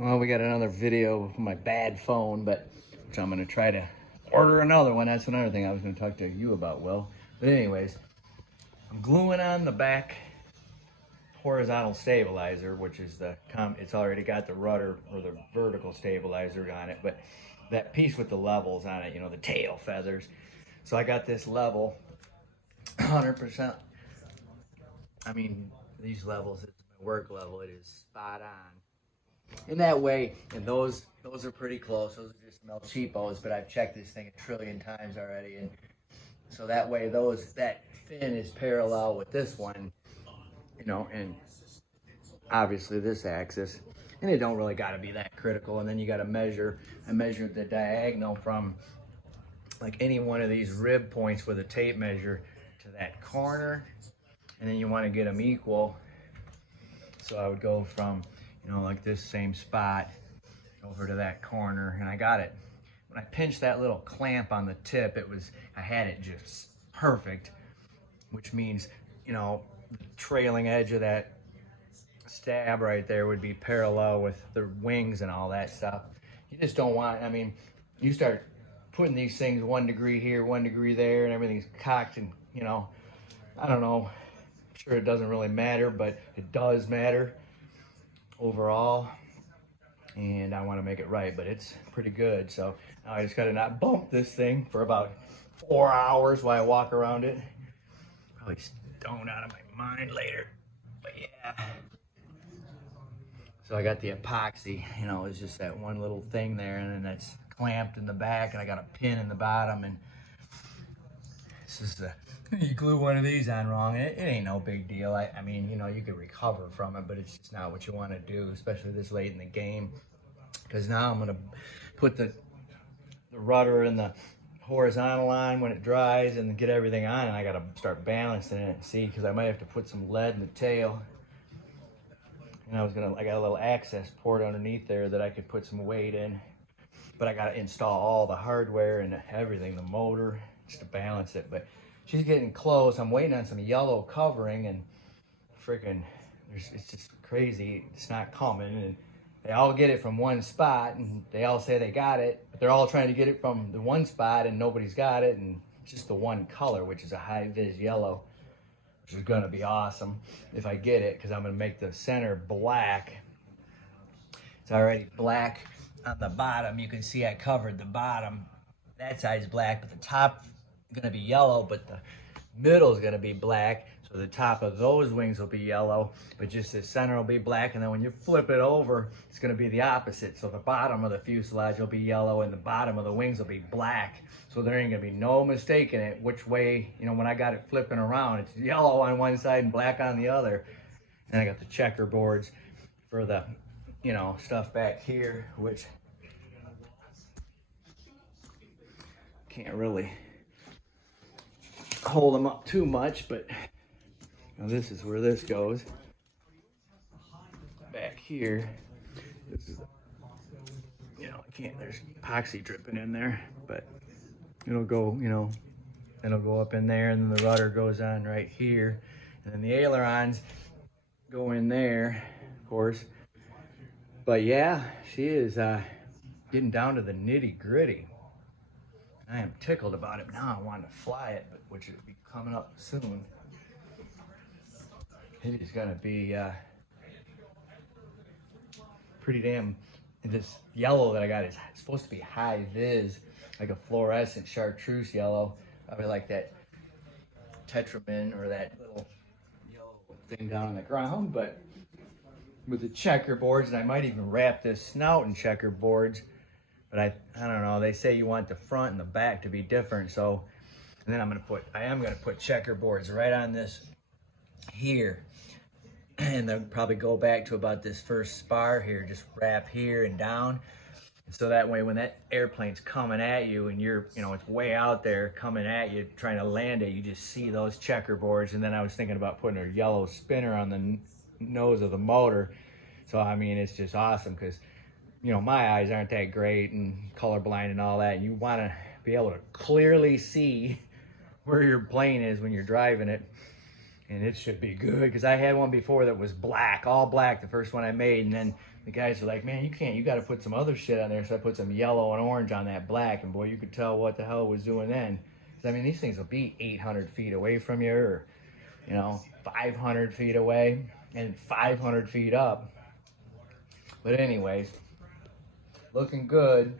Well, we got another video of my bad phone, but which I'm gonna try to order another one. That's another thing I was gonna talk to you about, Will. But anyways, I'm gluing on the back horizontal stabilizer, which is it's already got the rudder or the vertical stabilizer on it, but that piece with the levels on it, you know, the tail feathers. So I got this level 100%. I mean, these levels, it's my work level. It is spot on. In that way, and those are pretty close. Those are just smell cheapos, but I've checked this thing a trillion times already, and so that way that fin is parallel with this one, you know, and obviously this axis, and it don't really got to be that critical. And then you got to measure. I measured the diagonal from like any one of these rib points with a tape measure to that corner, and then you want to get them equal. So I would go from, you know, like this same spot over to that corner, and I got it. When I pinched that little clamp on the tip, I had it just perfect, which means, you know, the trailing edge of that stab right there would be parallel with the wings and all that stuff. You just don't want, I mean, you start putting these things 1 degree here, 1 degree there, and everything's cocked, and, you know, I don't know, I'm sure it doesn't really matter, but it does matter overall, and I want to make it right, but it's pretty good. So now I just got to not bump this thing for about 4 hours while I walk around it. Probably stoned out of my mind later, but yeah. So I got the epoxy, you know, it's just that one little thing there, and then that's clamped in the back, and I got a pin in the bottom, and this is you glue one of these on wrong, and it ain't no big deal. I mean, you know, you could recover from it, but it's just not what you want to do, especially this late in the game. Because now I'm going to put the rudder and the horizontal on when it dries and get everything on, and I got to start balancing it. See, because I might have to put some lead in the tail. And I got a little access port underneath there that I could put some weight in. But I got to install all the hardware and everything, the motor, just to balance it. But she's getting close. I'm waiting on some yellow covering, and freaking, it's just crazy. It's not coming, and they all get it from one spot, and they all say they got it, but they're all trying to get it from the one spot, and nobody's got it, and it's just the one color, which is a high-vis yellow, which is gonna be awesome if I get it, because I'm gonna make the center black. It's already black on the bottom. You can see I covered the bottom. That side's black, but the top is gonna be yellow, but the middle is gonna be black. So the top of those wings will be yellow, but just the center will be black. And then when you flip it over, it's gonna be the opposite. So the bottom of the fuselage will be yellow and the bottom of the wings will be black. So there ain't gonna be no mistaking it which way, you know, when I got it flipping around, it's yellow on one side and black on the other. And I got the checkerboards for the, you know, stuff back here, which can't really hold them up too much, but now this is where this goes. Back here, this is, you know, there's epoxy dripping in there, but it'll go, you know, it'll go up in there, and then the rudder goes on right here, and then the ailerons go in there, of course. But yeah, she is getting down to the nitty gritty. I am tickled about it. Now I want to fly it, which will be coming up soon. It is gonna be pretty damn. This yellow that I got is supposed to be high vis, like a fluorescent chartreuse yellow. Probably like that tetramin or that little yellow thing down on the ground. But with the checkerboards, and I might even wrap this snout in checkerboards. But I don't know. They say you want the front and the back to be different. So, and then I am gonna put checkerboards right on this here. And they'll probably go back to about this first spar here, just wrap here and down. And so that way when that airplane's coming at you and you're, you know, it's way out there coming at you, trying to land it, you just see those checkerboards. And then I was thinking about putting a yellow spinner on the nose of the motor. So, I mean, it's just awesome because, you know, my eyes aren't that great and colorblind and all that. And you want to be able to clearly see where your plane is when you're driving it. and it should be good, because I had one before that was black, all black, the first one I made, and then the guys were like, man, you can't, you got to put some other shit on there. So I put some yellow and orange on that black, and boy, you could tell what the hell it was doing then. Because I mean, these things will be 800 feet away from you, or 500 feet away, and 500 feet up. But anyways, looking good.